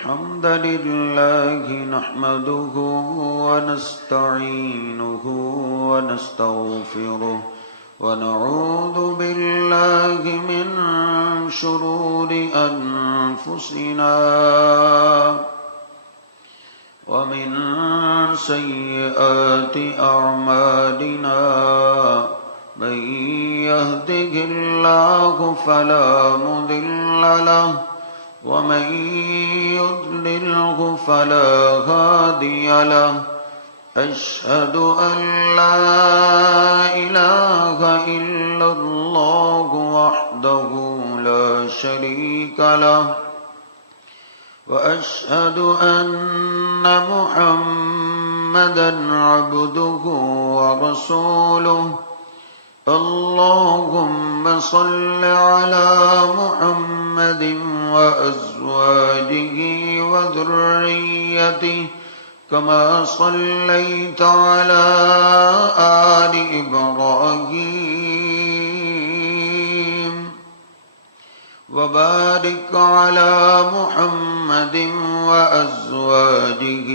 الحمد لله نحمده ونستعينه ونستغفره ونعوذ بالله من شرور أنفسنا ومن سيئات أعمالنا من يهده الله فلا مضل له ومن يضلله فلا هادي له أشهد أن لا إله إلا الله وحده لا شريك له وأشهد أن محمدا عبده ورسوله اللهم صل على محمد وأزواجه وذريته كما صليت على آل إبراهيم وبارك على محمد وأزواجه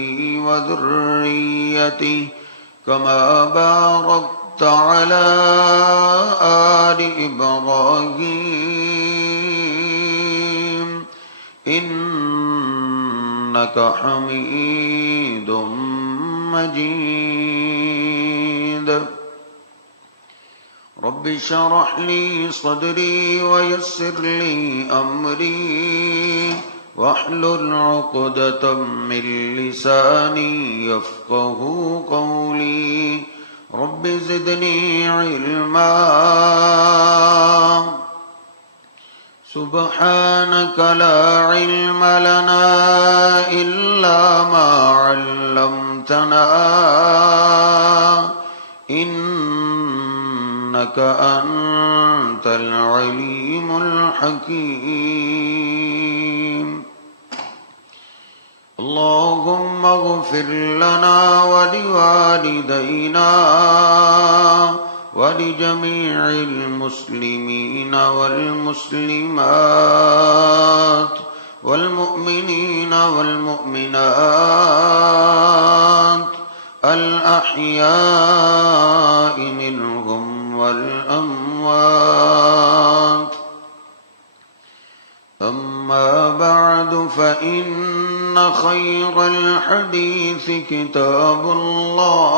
وذريته كما باركت على آل إبراهيم إنك حميد مجيد رب اشرح لي صدري ويسر لي أمري واحلل عقدة من لساني يفقه قولي رب زدني علما سبحانك لا علم لنا إلا ما علمتنا إنك أنت العليم الحكيم اللهم اغفر لنا ولوالدينا ولجميع المسلمين والمسلمات والمؤمنين والمؤمنات الأحياء منهم والأموات أما بعد فإن خير الحديث كتاب الله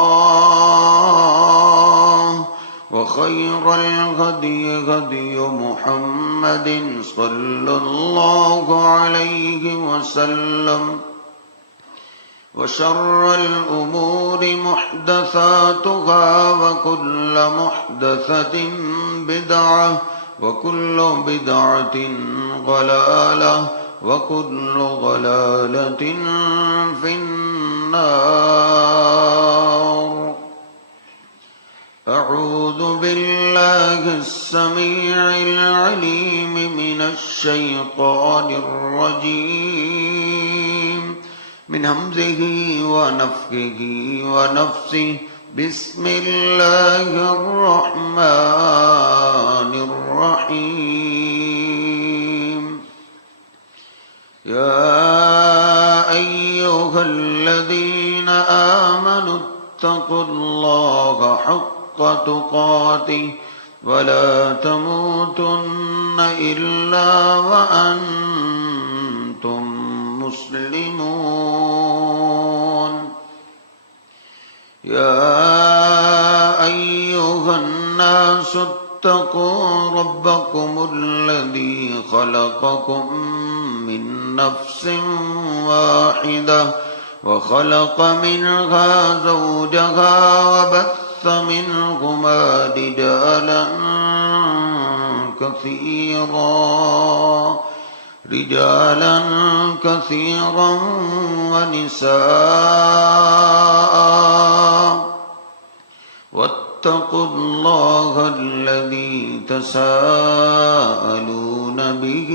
وخير الهدي هدي محمد صلى الله عليه وسلم وشر الأمور محدثاتها وكل محدثة بدعة وكل بدعة ضلالة وكل ضلالة في النار أعوذ بالله السميع العليم من الشيطان الرجيم من همزه ونفخه ونفسه بسم الله الرحمن الرحيم يا أيها الذين آمنوا اتقوا الله حق تقاته ولا تموتن إلا وأنتم مسلمون يا أيها الناس اتقوا ربكم الذي خلقكم من نفس واحدة وخلق منها زوجها وبث منهما رجالا كثيرا ونساء واتقوا الله الذي تساءلون به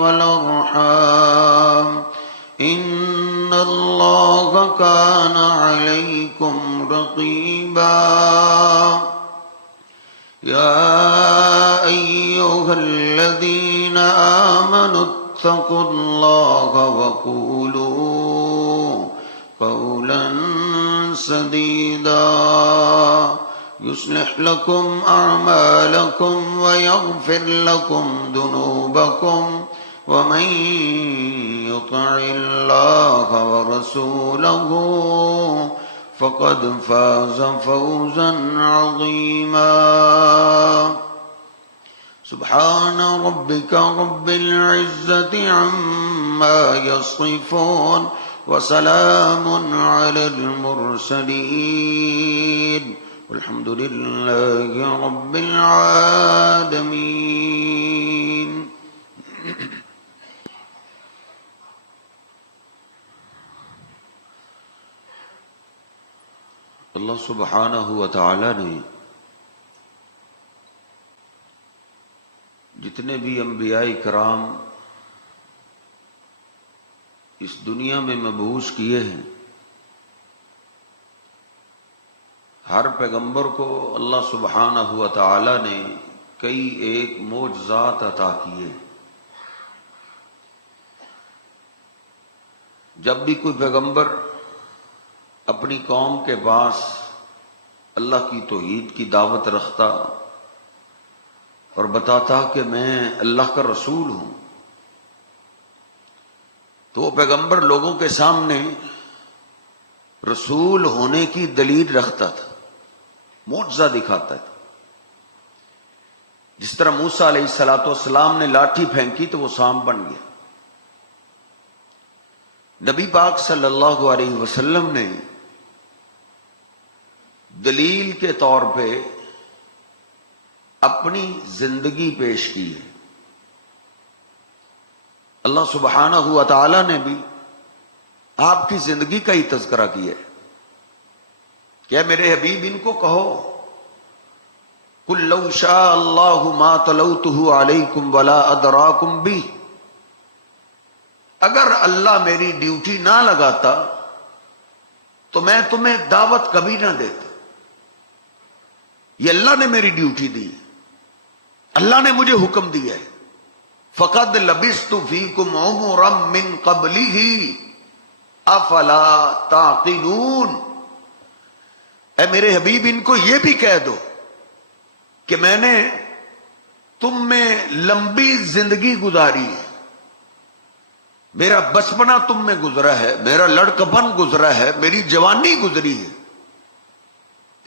والأرحام إن الله كان عليكم رقيبا يا أيها الذين آمنوا فاتقوا الله وقولوا قولا سديدا يصلح لكم أعمالكم ويغفر لكم ذنوبكم ومن يطع الله ورسوله فقد فاز فوزا عظيما سبحان ربك رب العزة عما يصفون وسلام على المرسلين والحمد لله رب العالمين. اللہ سبحانہ و تعالی نے جتنے بھی انبیاء کرام اس دنیا میں مبعوث کیے ہیں، ہر پیغمبر کو اللہ سبحانہ و تعالی نے کئی ایک معجزات عطا کیے. جب بھی کوئی پیغمبر اپنی قوم کے پاس اللہ کی توحید کی دعوت رکھتا اور بتاتا کہ میں اللہ کا رسول ہوں، تو وہ پیغمبر لوگوں کے سامنے رسول ہونے کی دلیل رکھتا تھا، معجزہ دکھاتا تھا. جس طرح موسیٰ علیہ السلام نے لاٹھی پھینکی تو وہ سانپ بن گیا. نبی پاک صلی اللہ علیہ وسلم نے دلیل کے طور پہ اپنی زندگی پیش کی ہے. اللہ سبحانہ و تعالی نے بھی آپ کی زندگی کا ہی تذکرہ کیا ہے. کیا میرے حبیب ان کو کہو قُلْ لَوْ شَاءَ اللَّهُ مَا تَلَوْتُهُ عَلَيْكُمْ وَلَا أَدْرَاكُمْ بِهِ، اگر اللہ میری ڈیوٹی نہ لگاتا تو میں تمہیں دعوت کبھی نہ دیتا. یہ اللہ نے میری ڈیوٹی دی، اللہ نے مجھے حکم دیا ہے. فَقَدْ لَبِثْتُ فِيكُمْ عُمُرًا مِّن قَبْلِهِ أَفَلَا تَعْقِلُونَ. اے میرے حبیب ان کو یہ بھی کہہ دو کہ میں نے تم میں لمبی زندگی گزاری ہے، میرا بچپنا تم میں گزرا ہے، میرا لڑکپن گزرا ہے، میری جوانی گزری ہے،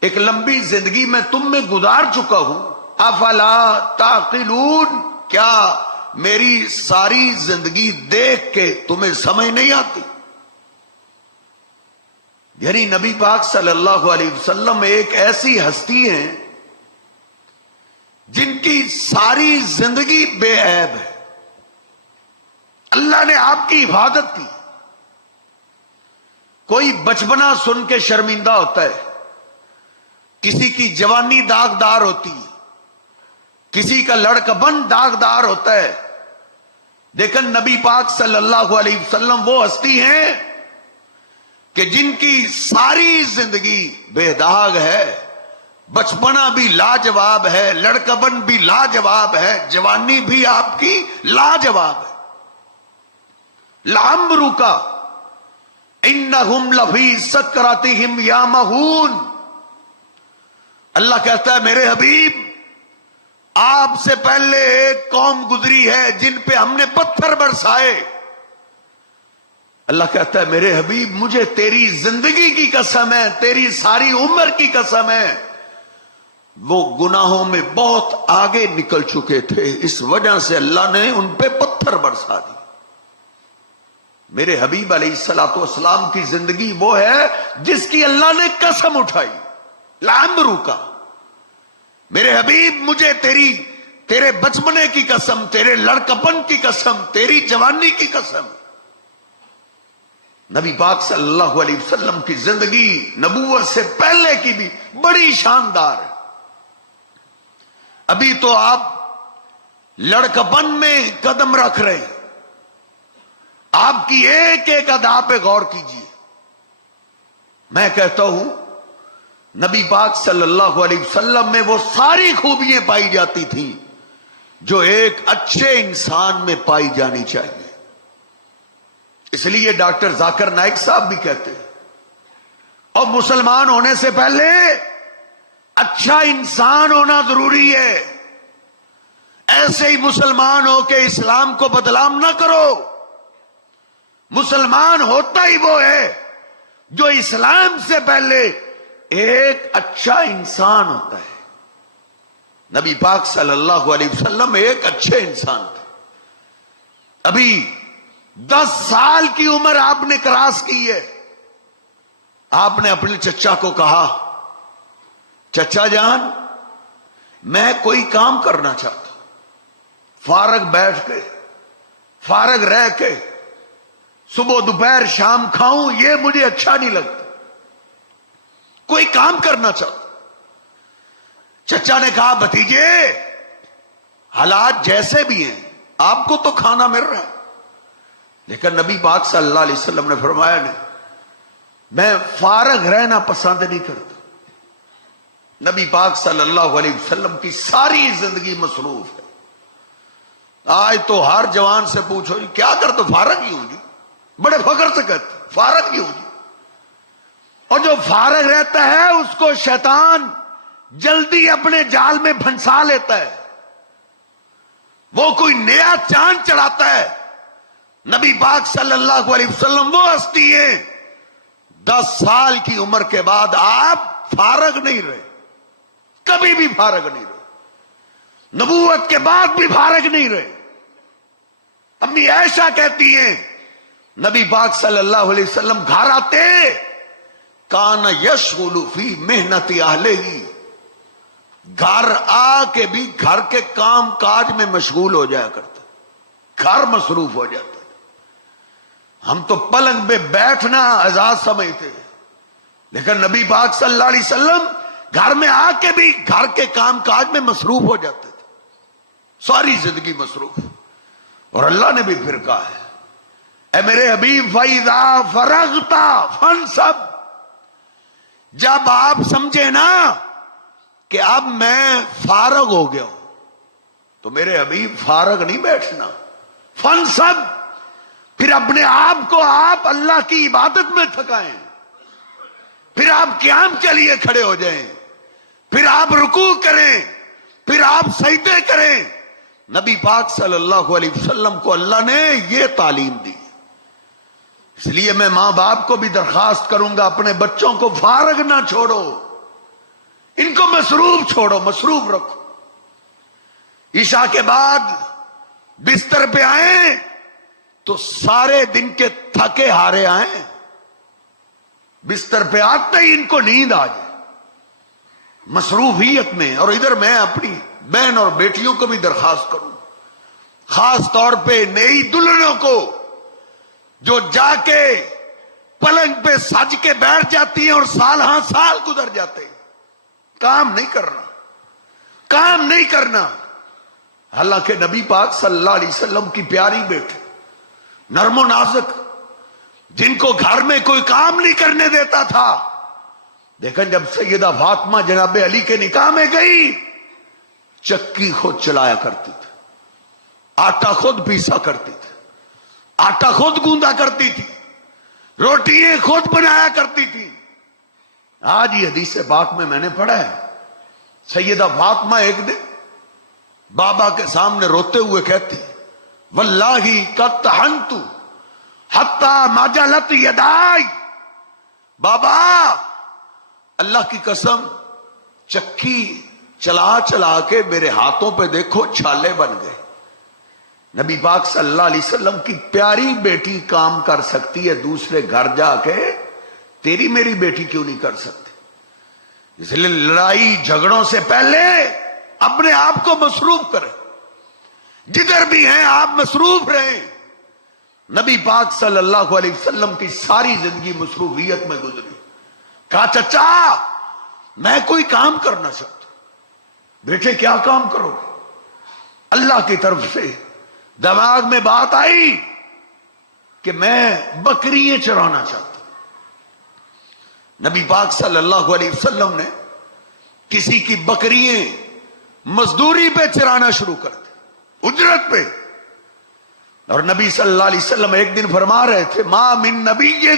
ایک لمبی زندگی میں تم میں گزار چکا ہوں. افلا تعقلون، کیا میری ساری زندگی دیکھ کے تمہیں سمجھ نہیں آتی؟ یعنی نبی پاک صلی اللہ علیہ وسلم ایک ایسی ہستی ہیں جن کی ساری زندگی بے عیب ہے. اللہ نے آپ کی حفاظت کی. کوئی بچپنا سن کے شرمندہ ہوتا ہے، کسی کی جوانی داغدار ہوتی ہے، کسی کا لڑکپن داغدار ہوتا ہے، لیکن نبی پاک صلی اللہ علیہ وسلم وہ ہستی ہیں کہ جن کی ساری زندگی بے داغ ہے، بچپنا بھی لاجواب ہے، لڑکپن بھی لاجواب ہے، جوانی بھی آپ کی لاجواب ہے. لَعَمْرُكَ إِنَّهُمْ لَفِي سَكْرَتِهِمْ يَعْمَهُونَ. اللہ کہتا ہے میرے حبیب آپ سے پہلے ایک قوم گزری ہے جن پہ ہم نے پتھر برسائے. اللہ کہتا ہے میرے حبیب مجھے تیری زندگی کی قسم ہے، تیری ساری عمر کی قسم ہے، وہ گناہوں میں بہت آگے نکل چکے تھے، اس وجہ سے اللہ نے ان پہ پتھر برسا دی. میرے حبیب علیہ السلام کی زندگی وہ ہے جس کی اللہ نے قسم اٹھائی. لَعَمْرُكَ، میرے حبیب مجھے تیرے بچپنے کی قسم، تیرے لڑکپن کی قسم، تیری جوانی کی قسم. نبی پاک صلی اللہ علیہ وسلم کی زندگی نبوت سے پہلے کی بھی بڑی شاندار ہے. ابھی تو آپ لڑکپن میں قدم رکھ رہے ہیں، آپ کی ایک ایک ادا پہ غور کیجیے. میں کہتا ہوں نبی پاک صلی اللہ علیہ وسلم میں وہ ساری خوبیاں پائی جاتی تھیں جو ایک اچھے انسان میں پائی جانی چاہیے. اس لیے ڈاکٹر ذاکر نائک صاحب بھی کہتے ہیں، اور مسلمان ہونے سے پہلے اچھا انسان ہونا ضروری ہے. ایسے ہی مسلمان ہو کے اسلام کو بدنام نہ کرو. مسلمان ہوتا ہی وہ ہے جو اسلام سے پہلے ایک اچھا انسان ہوتا ہے. نبی پاک صلی اللہ علیہ وسلم ایک اچھے انسان تھے. ابھی 10 سال کی عمر آپ نے کراس کی ہے. آپ نے اپنے چچا کو کہا، چچا جان میں کوئی کام کرنا چاہتا ہوں، فارغ بیٹھ کے فارغ رہ کے صبح دوپہر شام کھاؤں، یہ مجھے اچھا نہیں لگتا، کوئی کام کرنا چاہتا. چچا نے کہا بھتیجے حالات جیسے بھی ہیں آپ کو تو کھانا مل رہا ہے، لیکن نبی پاک صلی اللہ علیہ وسلم نے فرمایا نہیں، میں فارغ رہنا پسند نہیں کرتا. نبی پاک صلی اللہ علیہ وسلم کی ساری زندگی مصروف ہے. آج تو ہر جوان سے پوچھو جی کیا کرتے، فارغ ہی ہوں جی، بڑے فخر سے کہتے فارغ ہی ہوں جی. اور جو فارغ رہتا ہے اس کو شیطان جلدی اپنے جال میں پھنسا لیتا ہے، وہ کوئی نیا چاند چڑھاتا ہے. نبی پاک صلی اللہ علیہ وسلم وہ ہستی ہیں 10 سال کی عمر کے بعد آپ فارغ نہیں رہے، کبھی بھی فارغ نہیں رہے، نبوت کے بعد بھی فارغ نہیں رہے. امی عائشہ کہتی ہیں نبی پاک صلی اللہ علیہ وسلم گھر آتے کان یشغل فی محنت اہلہ، گھر آ کے بھی گھر کے کام کاج میں مشغول ہو جایا کرتا، گھر مصروف ہو جاتا. ہم تو پلنگ پہ بیٹھنا اعزاز سمجھتے، لیکن نبی پاک صلی اللہ علیہ وسلم گھر میں آ کے بھی گھر کے کام کاج میں مصروف ہو جاتے تھے، ساری زندگی مصروف. اور اللہ نے بھی پھر کہا ہے اے میرے حبیب فَإِذَا فَرَغْتَ فَانْصَبْ، جب آپ سمجھے نا کہ اب میں فارغ ہو گیا ہوں تو میرے حبیب فارغ نہیں بیٹھنا، فَانْصَبْ، پھر اپنے آپ کو آپ اللہ کی عبادت میں تھکائیں، پھر آپ قیام کے لیے کھڑے ہو جائیں، پھر آپ رکوع کریں، پھر آپ سجدے کریں. نبی پاک صلی اللہ علیہ وسلم کو اللہ نے یہ تعلیم دی. اس لیے میں ماں باپ کو بھی درخواست کروں گا اپنے بچوں کو فارغ نہ چھوڑو، ان کو مصروف چھوڑو، مصروف رکھو. عشاء کے بعد بستر پہ آئیں تو سارے دن کے تھکے ہارے آئیں، بستر پہ آتے ہی ان کو نیند آ جائے مصروفیت میں. اور ادھر میں اپنی بہن اور بیٹیوں کو بھی درخواست کروں، خاص طور پہ نئی دلہنوں کو جو جا کے پلنگ پہ سج کے بیٹھ جاتی ہیں اور سال ہاں سال گزر جاتے ہیں، کام نہیں کرنا، کام نہیں کرنا. حالانکہ نبی پاک صلی اللہ علیہ وسلم کی پیاری بیٹی نرم و نازک، جن کو گھر میں کوئی کام نہیں کرنے دیتا تھا، لیکن جب سیدہ فاطمہ جناب علی کے نکاح میں گئی، چکی خود چلایا کرتی تھی، آٹا خود پیسا کرتی تھی، آٹا خود گوندا کرتی تھی، روٹیاں خود بنایا کرتی تھی. آج یہ حدیث پاک میں نے پڑھا ہے، سیدہ فاطمہ ایک دن بابا کے سامنے روتے ہوئے کہتی واللہ قد طحنت حتی ما جلت یدائی، بابا اللہ کی قسم چکی چلا چلا کے میرے ہاتھوں پہ دیکھو چھالے بن گئے. نبی پاک صلی اللہ علیہ وسلم کی پیاری بیٹی کام کر سکتی ہے دوسرے گھر جا کے، تیری میری بیٹی کیوں نہیں کر سکتی؟ اس لیے لڑائی جھگڑوں سے پہلے اپنے آپ کو مصروف کریں، جدھر بھی ہیں آپ مصروف رہیں. نبی پاک صلی اللہ علیہ وسلم کی ساری زندگی مصروفیت میں گزری. کہا چچا میں کوئی کام کرنا چاہتا ہوں. بیٹے کیا کام کرو گے؟ اللہ کی طرف سے دماغ میں بات آئی کہ میں بکریاں چرانا چاہتا ہوں. نبی پاک صلی اللہ علیہ وسلم نے کسی کی بکریاں مزدوری پہ چرانا شروع کر دی، اجرت پہ. اور نبی صلی اللہ علیہ وسلم ایک دن فرما رہے تھے ما من نبی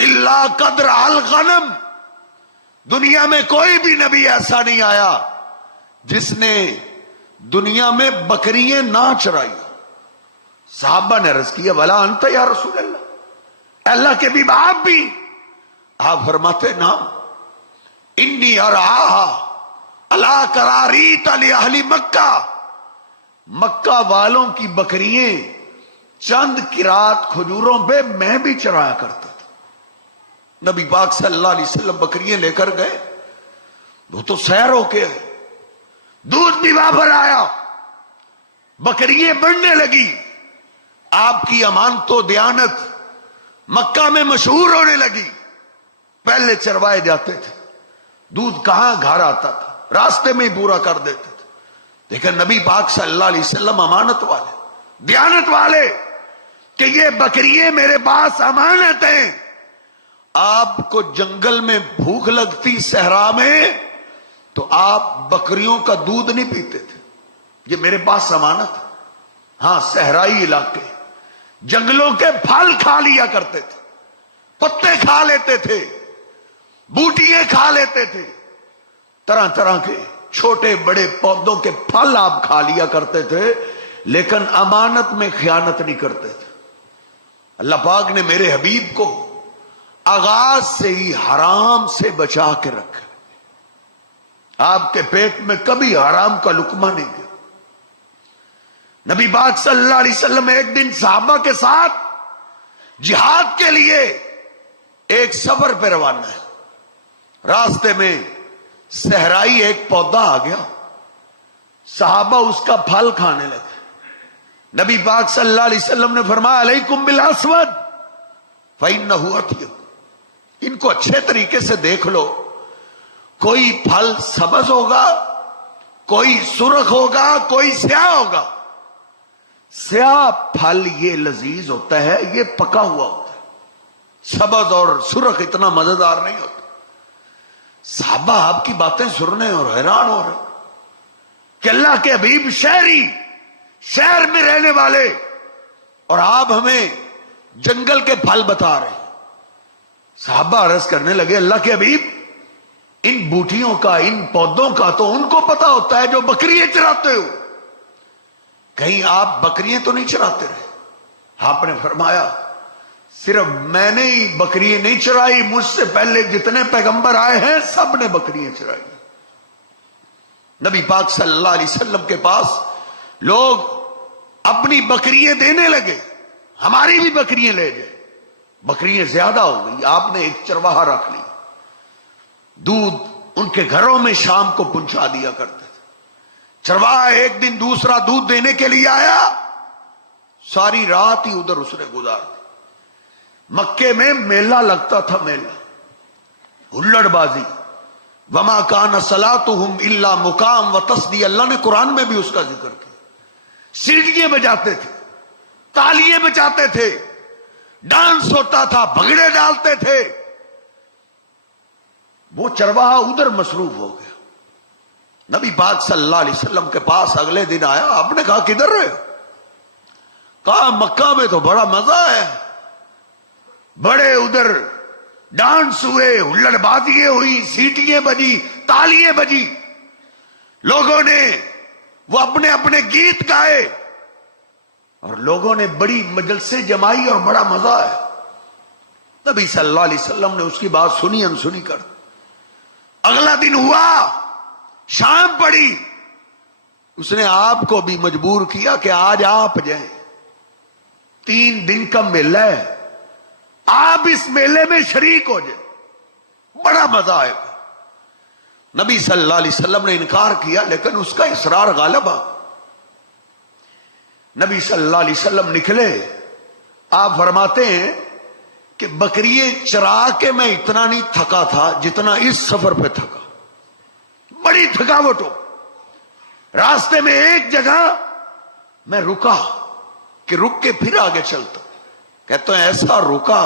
الا قدر الغنم، دنیا میں کوئی بھی نبی ایسا نہیں آیا جس نے دنیا میں بکریاں نہ چرائی۔ صحابہ نے عرض کیا ولا انت یا رسول اللہ، اللہ کے بھی آپ بھی؟ آپ فرماتے نام انی ارعاہا الا قراریت لاہل مکہ، مکہ والوں کی بکریاں چند قرات کھجوروں پہ میں بھی چرایا کرتا تھا۔ نبی پاک صلی اللہ علیہ وسلم بکریاں لے کر گئے، وہ تو سیر ہو کے دودھ بھی وہاں آیا، بکریاں بڑھنے لگی، آپ کی امانت و دیانت مکہ میں مشہور ہونے لگی۔ پہلے چروائے جاتے تھے، دودھ کہاں گھر آتا تھا، راستے میں ہی پورا کر دیتے تھے، لیکن نبی پاک صلی اللہ علیہ وسلم امانت والے، دیانت والے، کہ یہ بکریاں میرے پاس امانت ہیں، آپ کو جنگل میں بھوک لگتی صحرا میں تو آپ بکریوں کا دودھ نہیں پیتے تھے، یہ میرے پاس امانت ہے۔ ہاں صحرائی علاقے جنگلوں کے پھل کھا لیا کرتے تھے، پتے کھا لیتے تھے، بوٹیاں کھا لیتے تھے، طرح طرح کے چھوٹے بڑے پودوں کے پھل آپ کھا لیا کرتے تھے، لیکن امانت میں خیانت نہیں کرتے تھے۔ اللہ پاک نے میرے حبیب کو آغاز سے ہی حرام سے بچا کے رکھا، آپ کے پیٹ میں کبھی حرام کا لقمہ نہیں گیا۔ نبی پاک صلی اللہ علیہ وسلم ایک دن صحابہ کے ساتھ جہاد کے لیے ایک سفر پہ روانہ ہے، راستے میں صحرائی ایک پودا آ گیا، صحابہ اس کا پھل کھانے لگے۔ نبی پاک صلی اللہ علیہ وسلم نے فرمایا علیکم بالاسود فإنہ اطیب، ان کو اچھے طریقے سے دیکھ لو، کوئی پھل سبز ہوگا، کوئی سرخ ہوگا، کوئی سیاہ ہوگا۔ سیاہ پھل یہ لذیذ ہوتا ہے، یہ پکا ہوا ہوتا ہے، سبز اور سرخ اتنا مزیدار نہیں ہوتا۔ صحابہ آپ کی باتیں سننے اور حیران ہو رہے کہ اللہ کے حبیب شہری، شہر میں رہنے والے، اور آپ ہمیں جنگل کے پھل بتا رہے ہیں۔ صحابہ عرض کرنے لگے اللہ کے حبیب ان بوٹیوں کا، ان پودوں کا تو ان کو پتا ہوتا ہے جو بکریاں چراتے ہو، کہیں آپ بکریاں تو نہیں چراتے رہے؟ آپ نے فرمایا صرف میں نے ہی بکریاں نہیں چرائی، مجھ سے پہلے جتنے پیغمبر آئے ہیں سب نے بکریاں چرائی۔ نبی پاک صلی اللہ علیہ وسلم کے پاس لوگ اپنی بکریاں دینے لگے، ہماری بھی بکریاں لے جائے۔ بکریاں زیادہ ہو گئی، آپ نے ایک چرواہا رکھ لی، دودھ ان کے گھروں میں شام کو پہنچا دیا کرتے تھے۔ چرواہا ایک دن دوسرا دودھ دینے کے لیے آیا، ساری رات ہی ادھر اس نے گزار دی۔ مکے میں میلہ لگتا تھا، میلہ، ہلڑ بازی، وما کان صلاتهم الا مقام وتصدیہ، اللہ نے قرآن میں بھی اس کا ذکر کیا۔ سیٹیاں بجاتے تھے، تالیاں بجاتے تھے، ڈانس ہوتا تھا، بھگڑے ڈالتے تھے۔ وہ چرواہا ادھر مصروف ہو گیا۔ نبی پاک صلی اللہ علیہ وسلم کے پاس اگلے دن آیا، آپ نے کہا کدھر رہے؟ کہا مکہ میں تو بڑا مزہ ہے، بڑے ادھر ڈانس ہوئے، ہلڑ بازیاں ہوئی، سیٹیاں بجی، تالیاں بجی، لوگوں نے وہ اپنے اپنے گیت گائے، اور لوگوں نے بڑی مجلسیں جمائی اور بڑا مزہ ہے۔ نبی صلی اللہ علیہ وسلم نے اس کی بات سنی انسنی کر۔ اگلا دن ہوا، شام پڑی، اس نے آپ کو بھی مجبور کیا کہ آج آپ جائیں، 3 دن کا میلہ ہے، آپ اس میلے میں شریک ہو جائیں، بڑا مزہ آئے گا۔ نبی صلی اللہ علیہ وسلم نے انکار کیا، لیکن اس کا اصرار غالب آ۔ نبی صلی اللہ علیہ وسلم نکلے، آپ فرماتے ہیں کہ بکریاں چرا کے میں اتنا نہیں تھکا تھا جتنا اس سفر پہ تھکا، بڑی تھکاوٹ ہو۔ راستے میں ایک جگہ میں رکا کہ رک کے پھر آگے چلتا، کہتے ہیں ایسا رکا،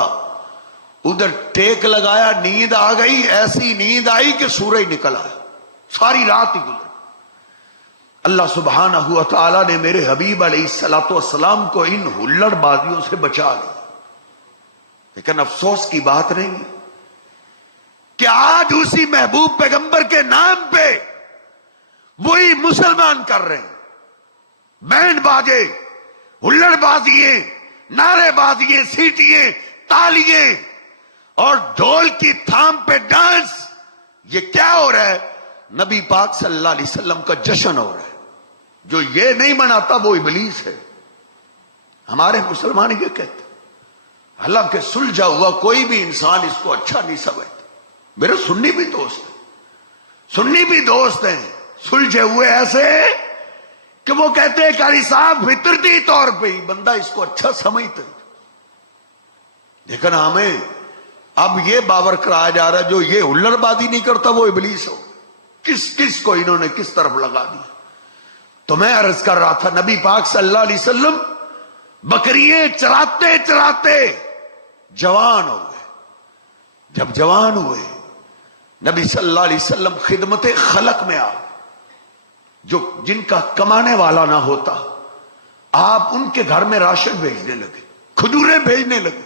ادھر ٹیک لگایا، نیند آ گئی، ایسی نیند آئی کہ سورج نکل آیا، ساری رات ہی گزر۔ اللہ سبحانہ و تعالی نے میرے حبیب علیہ الصلوۃ والسلام کو ان ہلڑ بازیوں سے بچا لیا. لیکن افسوس کی بات نہیں ہے کہ آج اسی محبوب پیغمبر کے نام پہ وہی مسلمان کر رہے ہیں. بینڈ باجے، ہلڑ بازیاں، نعرے بازیاں، سیٹیاں، تالیاں اور ڈھول کی تھام پہ ڈانس. یہ کیا ہو رہا ہے؟ نبی پاک صلی اللہ علیہ وسلم کا جشن ہو رہا ہے. جو یہ نہیں مناتا وہ ابلیس ہے. ہمارے مسلمان یہ کہتے ہیں. حالانکہ سلجھا ہوا کوئی بھی انسان اس کو اچھا نہیں سمجھتا. میرے سنی بھی دوست ہیں سلجھے ہوئے ایسے کہ وہ کہتے ہیں قاری صاحب فطرتی طور پہ ہی بندہ اس کو اچھا سمجھتا ہے. لیکن ہمیں اب یہ باور کرایا جا رہا ہے جو یہ ہلڑ بازی نہیں کرتا وہ ابلیس ہو. کس کو انہوں نے کس طرف لگا دیا. تو میں عرض کر رہا تھا نبی پاک صلی اللہ علیہ وسلم بکریے چراتے چراتے جوان ہو گئے. جب جوان ہوئے نبی صلی اللہ علیہ وسلم خدمت خلق میں آ. جو جن کا کمانے والا نہ ہوتا آپ ان کے گھر میں راشن بھیجنے لگے، کھجوریں بھیجنے لگے.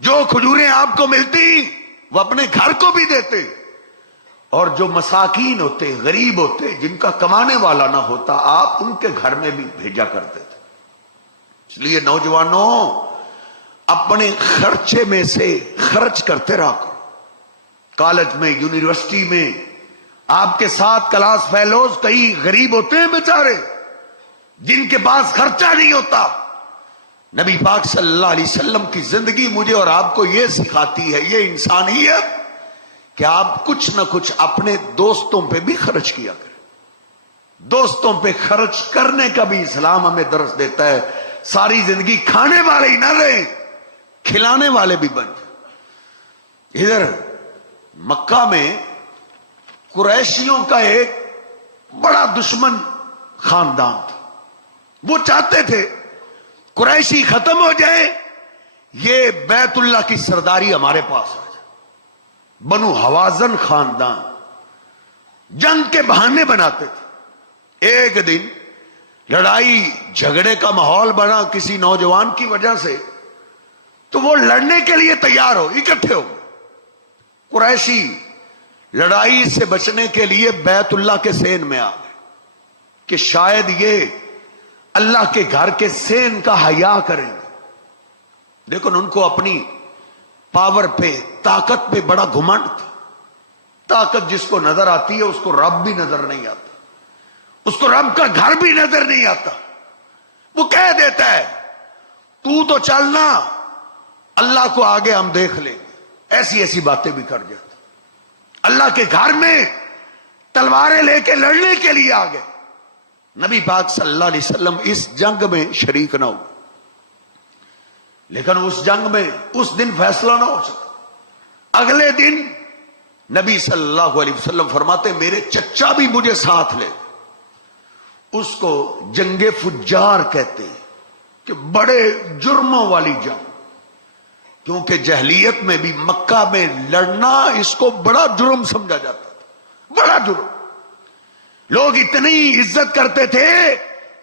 جو کھجوریں آپ کو ملتی وہ اپنے گھر کو بھی دیتے. اور جو مساکین ہوتے، غریب ہوتے، جن کا کمانے والا نہ ہوتا آپ ان کے گھر میں بھی بھیجا کرتے تھے. اس لیے نوجوانوں اپنے خرچے میں سے خرچ کرتے رہا کرو. کالج میں، یونیورسٹی میں آپ کے ساتھ کلاس فیلوز کئی غریب ہوتے ہیں بیچارے جن کے پاس خرچہ نہیں ہوتا. نبی پاک صلی اللہ علیہ وسلم کی زندگی مجھے اور آپ کو یہ سکھاتی ہے، یہ انسانیت، کہ آپ کچھ نہ کچھ اپنے دوستوں پہ بھی خرچ کیا کریں. دوستوں پہ خرچ کرنے کا بھی اسلام ہمیں درس دیتا ہے. ساری زندگی کھانے والے ہی نہ رہیں، کھلانے والے بھی بن جائیں. ادھر مکہ میں قریشیوں کا ایک بڑا دشمن خاندان تھا. وہ چاہتے تھے قریشی ختم ہو جائے، یہ بیت اللہ کی سرداری ہمارے پاس آ جائے. بنو حوازن خاندان جنگ کے بہانے بناتے تھے. ایک دن لڑائی جھگڑے کا ماحول بنا کسی نوجوان کی وجہ سے، تو وہ لڑنے کے لیے تیار ہو، اکٹھے ہو. قریشی لڑائی سے بچنے کے لیے بیت اللہ کے سین میں آ گئے کہ شاید یہ اللہ کے گھر کے سین کا حیا کریں گے. لیکن ان کو اپنی پاور پہ، طاقت پہ بڑا گھمنڈ تھا. طاقت جس کو نظر آتی ہے اس کو رب بھی نظر نہیں آتا، اس کو رب کا گھر بھی نظر نہیں آتا. وہ کہہ دیتا ہے تو چلنا، اللہ کو آگے ہم دیکھ لیں گے. ایسی ایسی باتیں بھی کر جاتا. اللہ کے گھر میں تلواریں لے کے لڑنے کے لیے آ گئے. نبی پاک صلی اللہ علیہ وسلم اس جنگ میں شریک نہ ہو. لیکن اس جنگ میں اس دن فیصلہ نہ ہو سکا. اگلے دن نبی صلی اللہ علیہ وسلم فرماتے میرے چچا بھی مجھے ساتھ لے. اس کو جنگ فجار کہتے ہیں کہ بڑے جرموں والی جنگ. کیونکہ جہلیت میں بھی مکہ میں لڑنا اس کو بڑا جرم سمجھا جاتا تھا. بڑا جرم. لوگ اتنی عزت کرتے تھے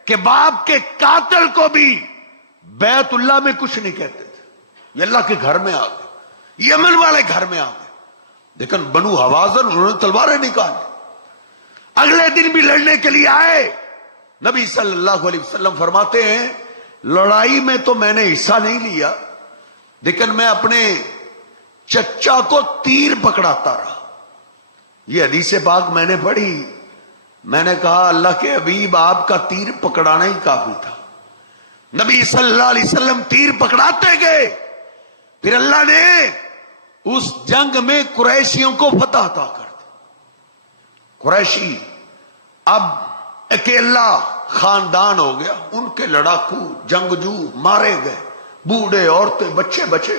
کہ باپ کے قاتل کو بھی بیت اللہ میں کچھ نہیں کہتے تھے. یہ اللہ کے گھر میں آ گئے، یمن والے گھر میں آ گئے. لیکن بنو حوازن انہوں نے تلواریں نکالی. اگلے دن بھی لڑنے کے لیے آئے. نبی صلی اللہ علیہ وسلم فرماتے ہیں لڑائی میں تو میں نے حصہ نہیں لیا، لیکن میں اپنے چچا کو تیر پکڑاتا رہا. یہ حدیث پاک میں نے پڑھی. میں نے کہا اللہ کے حبیب آپ کا تیر پکڑانا ہی کافی تھا. نبی صلی اللہ علیہ وسلم تیر پکڑاتے گئے. پھر اللہ نے اس جنگ میں قریشیوں کو فتح عطا کر دی. قریشی اب اکیلا خاندان ہو گیا. ان کے لڑاکو جنگجو مارے گئے، بوڑھے عورتیں بچے بچے.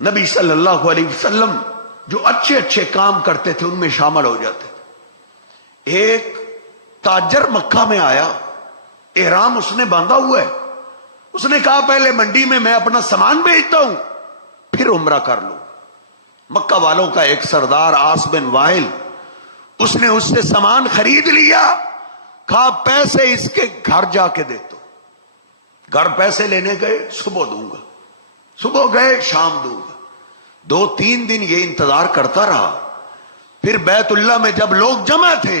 نبی صلی اللہ علیہ وسلم جو اچھے اچھے کام کرتے تھے ان میں شامل ہو جاتے تھے. ایک تاجر مکہ میں آیا، احرام اس نے باندھا ہوا ہے. اس نے کہا پہلے منڈی میں اپنا سامان بیچتا ہوں پھر عمرہ کر لوں. مکہ والوں کا ایک سردار آس بن وائل، اس نے اس سے سامان خرید لیا. کہا پیسے اس کے گھر جا کے دے دو. گھر پیسے لینے گئے, صبح دوں گا. صبح گئے, شام دوں گا. 2-3 دن یہ انتظار کرتا رہا. پھر بیت اللہ میں جب لوگ جمع تھے,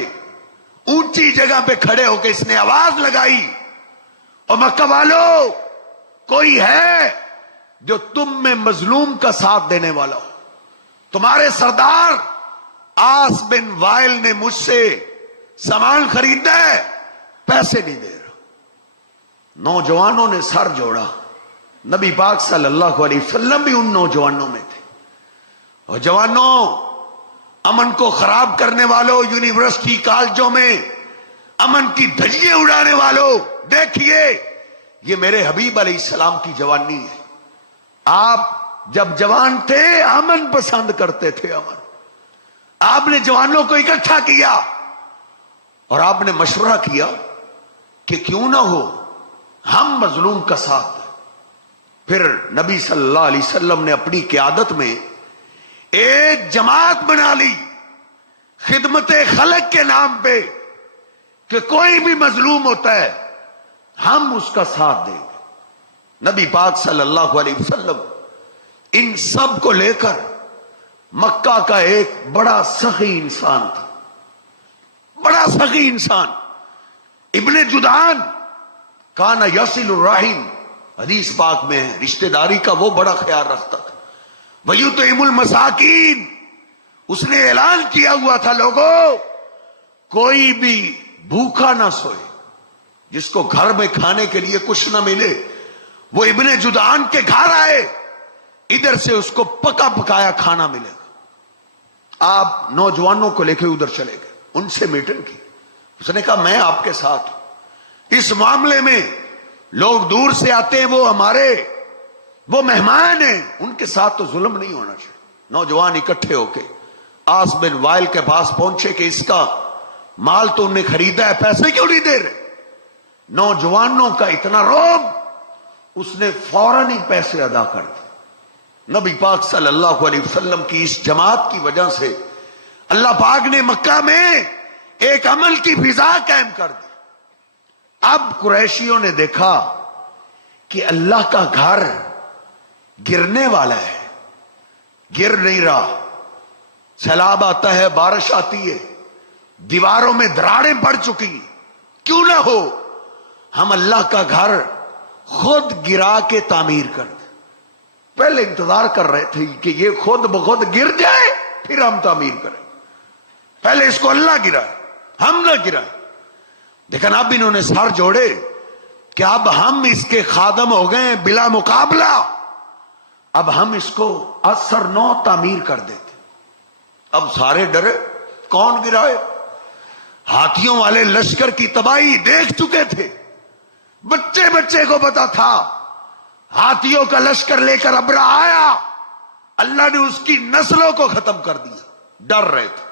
اونچی جگہ پہ کھڑے ہو کے اس نے آواز لگائی, اور مکہ والو کوئی ہے جو تم میں مظلوم کا ساتھ دینے والا ہو؟ تمہارے سردار آس بن وائل نے مجھ سے سامان خریدا ہے, پیسے نہیں دے رہا. نوجوانوں نے سر جوڑا. نبی پاک صلی اللہ علیہ وسلم بھی ان نوجوانوں میں تھے. اور جوانوں, امن کو خراب کرنے والوں, یونیورسٹی کالجوں میں امن کی دھجیاں اڑانے والوں, دیکھیے یہ میرے حبیب علیہ السلام کی جوانی ہے. آپ جب جوان تھے امن پسند کرتے تھے. امن, آپ نے جوانوں کو اکٹھا کیا اور آپ نے مشورہ کیا کہ کیوں نہ ہو ہم مظلوم کا ساتھ دیں. پھر نبی صلی اللہ علیہ وسلم نے اپنی قیادت میں ایک جماعت بنا لی خدمت خلق کے نام پہ, کہ کوئی بھی مظلوم ہوتا ہے ہم اس کا ساتھ دیں گے. نبی پاک صلی اللہ علیہ وسلم ان سب کو لے کر مکہ کا ایک بڑا سخی انسان تھا. بڑا سخی انسان, ابن جدعان, کانا یصل الرحم, حدیث پاک میں ہے رشتہ داری کا وہ بڑا خیال رکھتا تھا. وَيُطْعِمُ الْمَسَاكِينَ, اس نے اعلان کیا ہوا تھا لوگوں کوئی بھی بھوکا نہ سوئے, جس کو گھر میں کھانے کے لیے کچھ نہ ملے وہ ابن جدعان کے گھر آئے, ادھر سے اس کو پکا پکایا کھانا ملے گا. آپ نوجوانوں کو لے کے ادھر چلے گئے, ان سے میٹنگ کی. اس نے کہا میں آپ کے ساتھ ہوں اس معاملے میں. لوگ دور سے آتے ہیں, وہ ہمارے وہ مہمان ہیں, ان کے ساتھ تو ظلم نہیں ہونا چاہیے. نوجوان اکٹھے ہو کے آس بن وائل کے پاس پہنچے کہ اس کا مال تو انہیں خریدا ہے, پیسے کیوں نہیں دے رہے؟ نوجوانوں کا اتنا روب, اس نے فوراً ہی پیسے ادا کر دیے. نبی پاک صلی اللہ علیہ وسلم کی اس جماعت کی وجہ سے اللہ پاک نے مکہ میں ایک عمل کی فضا قائم کر دی. اب قریشیوں نے دیکھا کہ اللہ کا گھر گرنے والا ہے, گر نہیں رہا. سیلاب آتا ہے, بارش آتی ہے, دیواروں میں دراڑیں پڑ چکی, کیوں نہ ہو ہم اللہ کا گھر خود گرا کے تعمیر کر دیں. پہلے انتظار کر رہے تھے کہ یہ خود بخود گر جائے پھر ہم تعمیر کریں. پہلے اس کو اللہ گرائے, ہم نہ گرائے. لیکن اب انہوں نے سر جوڑے کہ اب ہم اس کے خادم ہو گئے بلا مقابلہ, اب ہم اس کو اثر نو تعمیر کر دیتے. اب سارے ڈرے, کون گرائے؟ ہاتھیوں والے لشکر کی تباہی دیکھ چکے تھے. بچے بچے کو پتا تھا ہاتھیوں کا لشکر لے کر ابرا آیا, اللہ نے اس کی نسلوں کو ختم کر دیا. ڈر رہے تھے.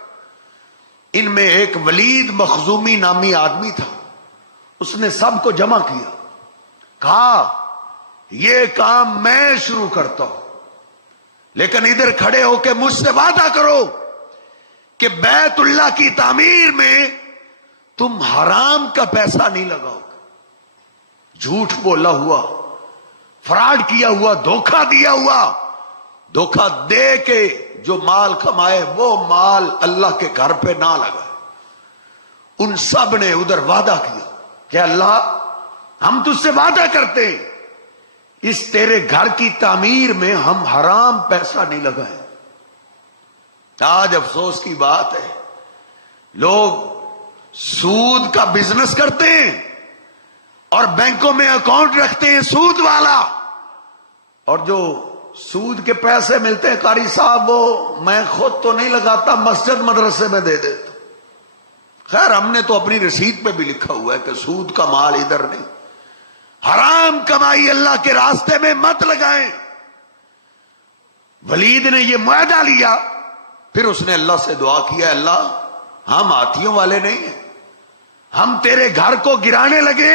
ان میں ایک ولید مخزومی نامی آدمی تھا, اس نے سب کو جمع کیا, کہا یہ کام میں شروع کرتا ہوں, لیکن ادھر کھڑے ہو کے مجھ سے وعدہ کرو کہ بیت اللہ کی تعمیر میں تم حرام کا پیسہ نہیں لگاؤ گے. جھوٹ بولا ہوا, فراڈ کیا ہوا, دھوکہ دیا ہوا, دھوکہ دے کے جو مال کمائے وہ مال اللہ کے گھر پہ نہ لگائے. ان سب نے ادھر وعدہ کیا کہ اللہ ہم تجھ سے وعدہ کرتے ہیں اس تیرے گھر کی تعمیر میں ہم حرام پیسہ نہیں لگائیں. آج افسوس کی بات ہے لوگ سود کا بزنس کرتے ہیں اور بینکوں میں اکاؤنٹ رکھتے ہیں سود والا, اور جو سود کے پیسے ملتے ہیں قاری صاحب وہ میں خود تو نہیں لگاتا, مسجد مدرسے میں دے دیتا. خیر ہم نے تو اپنی رسید پہ بھی لکھا ہوا ہے کہ سود کا مال ادھر نہیں, حرام کمائی اللہ کے راستے میں مت لگائیں. ولید نے یہ معاہدہ لیا, پھر اس نے اللہ سے دعا کیا, اللہ ہم ہاتھیوں والے نہیں ہیں, ہم تیرے گھر کو گرانے لگے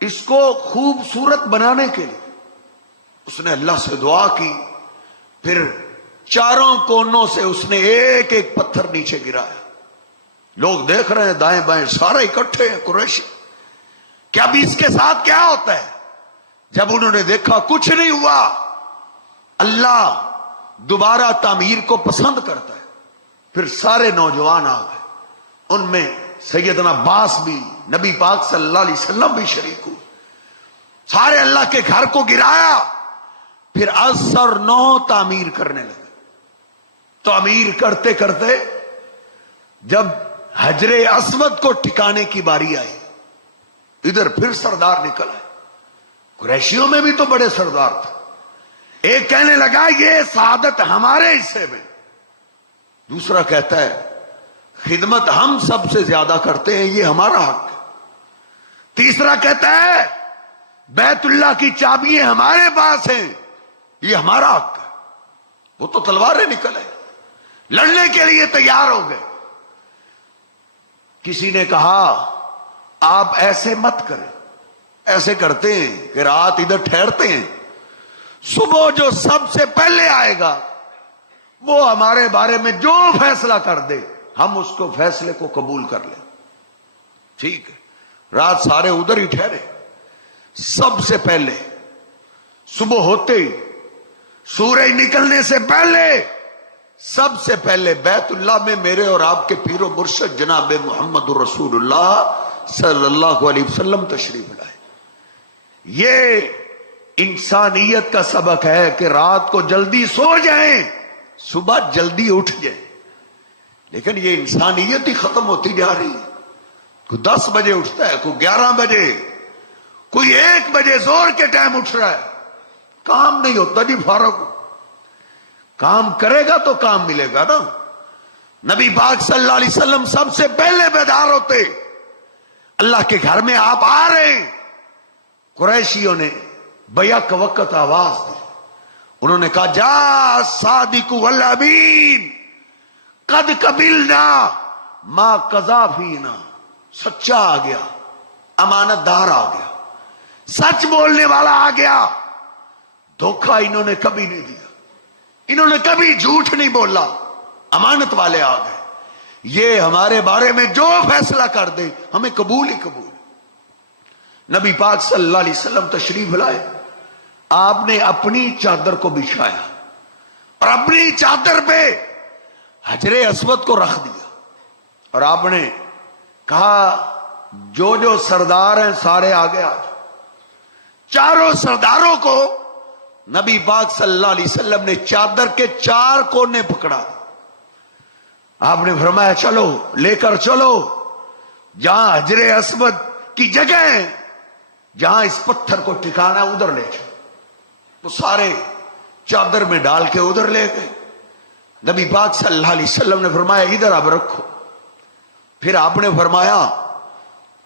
اس کو خوبصورت بنانے کے لیے. اس نے اللہ سے دعا کی, پھر چاروں کونوں سے اس نے ایک ایک پتھر نیچے گرایا. لوگ دیکھ رہے ہیں دائیں بائیں سارے اکٹھے ہیں قریشی کہ اب اس کے ساتھ کیا ہوتا ہے. جب انہوں نے دیکھا کچھ نہیں ہوا، اللہ دوبارہ تعمیر کو پسند کرتا ہے. پھر سارے نوجوان آ گئے، ان میں سیدنا عباس بھی، نبی پاک صلی اللہ علیہ وسلم بھی شریک ہوئے. سارے اللہ کے گھر کو گرایا، پھر عصر نو تعمیر کرنے لگے. تعمیر کرتے کرتے جب حجر اسود کو ٹھکانے کی باری آئی، ادھر پھر سردار نکل آئے. قریشیوں میں بھی تو بڑے سردار تھے. ایک کہنے لگا یہ سعادت ہمارے حصے میں، دوسرا کہتا ہے خدمت ہم سب سے زیادہ کرتے ہیں، یہ ہمارا حق ہے. تیسرا کہتا ہے بیت اللہ کی چابیاں ہمارے پاس ہیں، یہ ہمارا حق ہے. وہ تو تلواریں نکل آئے، لڑنے کے لیے تیار ہو گئے. کسی نے کہا آپ ایسے مت کریں، ایسے کرتے ہیں کہ رات ادھر ٹھہرتے ہیں، صبح جو سب سے پہلے آئے گا وہ ہمارے بارے میں جو فیصلہ کر دے ہم اس کو فیصلے کو قبول کر لیں. ٹھیک ہے. رات سارے ادھر ہی ٹھہرے. سب سے پہلے صبح ہوتے ہی، سورج نکلنے سے پہلے، سب سے پہلے بیت اللہ میں میرے اور آپ کے پیر و مرشد جناب محمد الرسول اللہ صلی اللہ علیہ وسلم تشریف لائے. یہ انسانیت کا سبق ہے کہ رات کو جلدی سو جائیں، صبح جلدی اٹھ جائیں. لیکن یہ انسانیت ہی ختم ہوتی جا رہی ہے. کوئی 10 بجے اٹھتا ہے، کوئی 11 بجے، کوئی 1 بجے زور کے ٹائم اٹھ رہا ہے. کام نہیں ہوتا جی فارغ. کام کرے گا تو کام ملے گا نا. نبی پاک صلی اللہ علیہ وسلم سب سے پہلے بیدار ہوتے. اللہ کے گھر میں آپ آ رہے ہیں. قریشیوں نے بیک وقت آواز دی. انہوں نے کہا جا صادق والامین قد قبلنا ما قضا فینا. سچا آ گیا، امانت دار آ گیا، سچ بولنے والا آ گیا. دھوکہ انہوں نے کبھی نہیں دیا، انہوں نے کبھی جھوٹ نہیں بولا. امانت والے آ گئے. یہ ہمارے بارے میں جو فیصلہ کر دے ہمیں قبول ہی قبول. نبی پاک صلی اللہ علیہ وسلم تشریف لائے. آپ نے اپنی چادر کو بچھایا اور اپنی چادر پہ حجر اسود کو رکھ دیا. اور آپ نے کہا جو جو سردار ہیں سارے آگے آ جاؤ. چاروں سرداروں کو نبی پاک صلی اللہ علیہ وسلم نے چادر کے 4 کونے پکڑا. آپ نے فرمایا چلو، لے کر چلو جہاں حجر اسود کی جگہ ہے، جہاں اس پتھر کو ٹھکانا ادھر لے جاؤ. وہ سارے چادر میں ڈال کے ادھر لے گئے. نبی پاک صلی اللہ علیہ وسلم نے فرمایا ادھر اب رکھو. پھر آپ نے فرمایا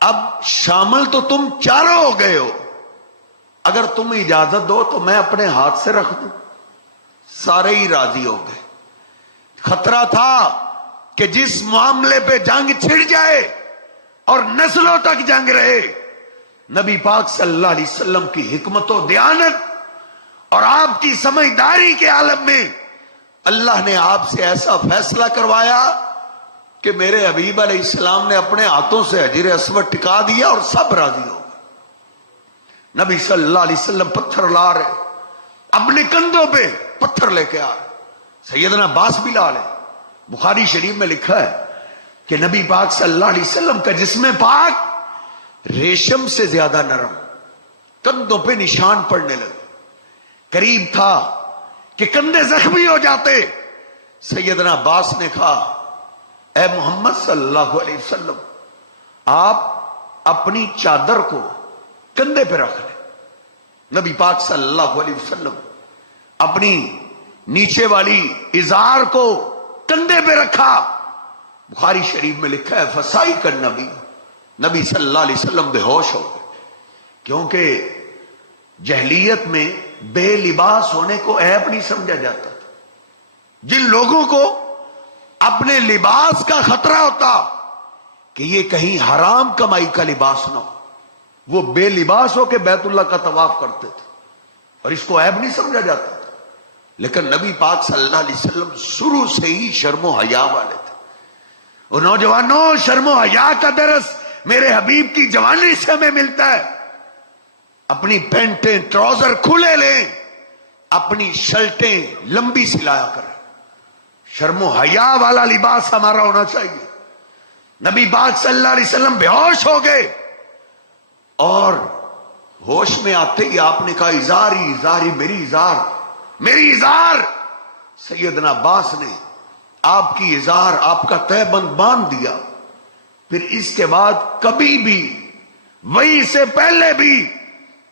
اب شامل تو تم چاروں ہو گئے ہو، اگر تم اجازت دو تو میں اپنے ہاتھ سے رکھ دوں. سارے ہی راضی ہو گئے. خطرہ تھا کہ جس معاملے پہ جنگ چھڑ جائے اور نسلوں تک جنگ رہے. نبی پاک صلی اللہ علیہ وسلم کی حکمت و دیانت اور آپ کی سمجھداری کے عالم میں اللہ نے آپ سے ایسا فیصلہ کروایا کہ میرے حبیب علیہ السلام نے اپنے ہاتھوں سے حجر اسود ٹکا دیا اور سب راضی ہو گئے. نبی صلی اللہ علیہ وسلم پتھر لا رہے، اپنے کندھوں پہ پتھر لے کے آ رہے. سیدنا عباس بھی لا لے. بخاری شریف میں لکھا ہے کہ نبی پاک صلی اللہ علیہ وسلم کا جسم پاک ریشم سے زیادہ نرم، کندھوں پہ نشان پڑنے لگے. قریب تھا کہ کندھے زخمی ہو جاتے. سیدنا عباس نے کہا اے محمد صلی اللہ علیہ وسلم، آپ اپنی چادر کو کندھے پہ رکھ لیں. نبی پاک صلی اللہ علیہ وسلم اپنی نیچے والی ازار کو کندھے پہ رکھا. بخاری شریف میں لکھا ہے فسائی کر نبی صلی اللہ علیہ وسلم بے ہوش ہو گئے. کیونکہ جہلیت میں بے لباس ہونے کو عیب نہیں سمجھا جاتا تھا. جن لوگوں کو اپنے لباس کا خطرہ ہوتا کہ یہ کہیں حرام کمائی کا لباس نہ ہو، وہ بے لباس ہو کے بیت اللہ کا طواف کرتے تھے اور اس کو عیب نہیں سمجھا جاتا تھا. لیکن نبی پاک صلی اللہ علیہ وسلم شروع سے ہی شرم و حیا والے تھے. اور نوجوانوں، شرم و حیا کا درس میرے حبیب کی جوانی سے ہمیں ملتا ہے. اپنی پینٹیں ٹراؤزر کھلے لیں، اپنی شرٹیں لمبی سلایا کریں. شرم و حیا والا لباس ہمارا ہونا چاہیے. نبی پاک صلی اللہ علیہ وسلم بے ہوش ہو گئے اور ہوش میں آتے ہی آپ نے کہا ازاری ازاری، میری ازار میری ازار. سیدنا عباس نے آپ کی ازار، آپ کا تہ بند باندھ دیا. پھر اس کے بعد کبھی بھی، وہی سے پہلے بھی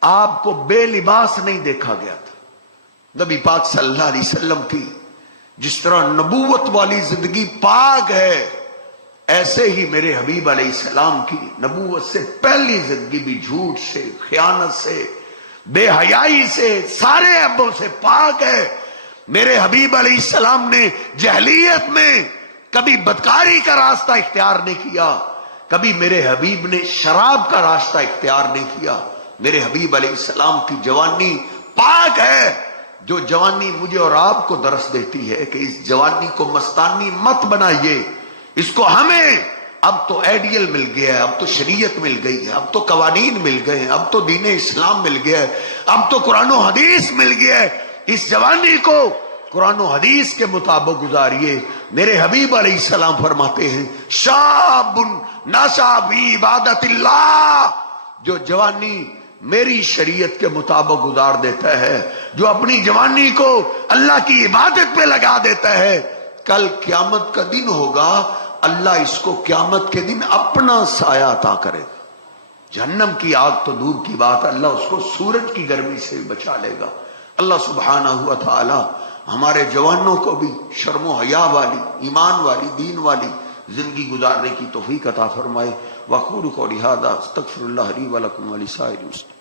آپ کو بے لباس نہیں دیکھا گیا تھا. نبی پاک صلی اللہ علیہ وسلم کی جس طرح نبوت والی زندگی پاک ہے، ایسے ہی میرے حبیب علیہ السلام کی نبوت سے پہلی زندگی بھی جھوٹ سے، خیانت سے، بے حیائی سے، سارے عیبوں سے پاک ہے. میرے حبیب علیہ السلام نے جہلیت میں کبھی بدکاری کا راستہ اختیار نہیں کیا، کبھی میرے حبیب نے شراب کا راستہ اختیار نہیں کیا. میرے حبیب علیہ السلام کی جوانی پاک ہے، جو جوانی مجھے اور آپ کو درس دیتی ہے کہ اس جوانی کو مستانی مت بنائیے. اس کو ہمیں اب تو ایڈیل مل گیا ہے، اب تو شریعت مل گئی ہے، اب تو قوانین مل گئے ہیں، اب تو دین اسلام مل گیا ہے، اب تو قرآن و حدیث مل گیا ہے. اس جوانی کو قرآن و حدیث کے مطابق گزاریے. میرے حبیب علیہ السلام فرماتے ہیں شاب نشا فی عبادت اللہ، جو جوانی میری شریعت کے مطابق گزار دیتا ہے، جو اپنی جوانی کو اللہ کی عبادت پہ لگا دیتا ہے، کل قیامت کا دن ہوگا، اللہ اس کو قیامت کے دن اپنا سایہ عطا کرے گا. جہنم کی آگ تو دور کی بات، اللہ اس کو سورج کی گرمی سے بچا لے گا. اللہ سبحانہ و تعالی ہمارے جوانوں کو بھی شرم و حیا والی، ایمان والی، دین والی زندگی گزارنے کی توفیق عطا فرمائے. وَأَقُولُ قَوْلِي هَٰذَا أَسْتَغْفِرُ اللَّهَ لِي وَلَكُمْ وَلِسَائِرِ الْمُسْلِمِينَ.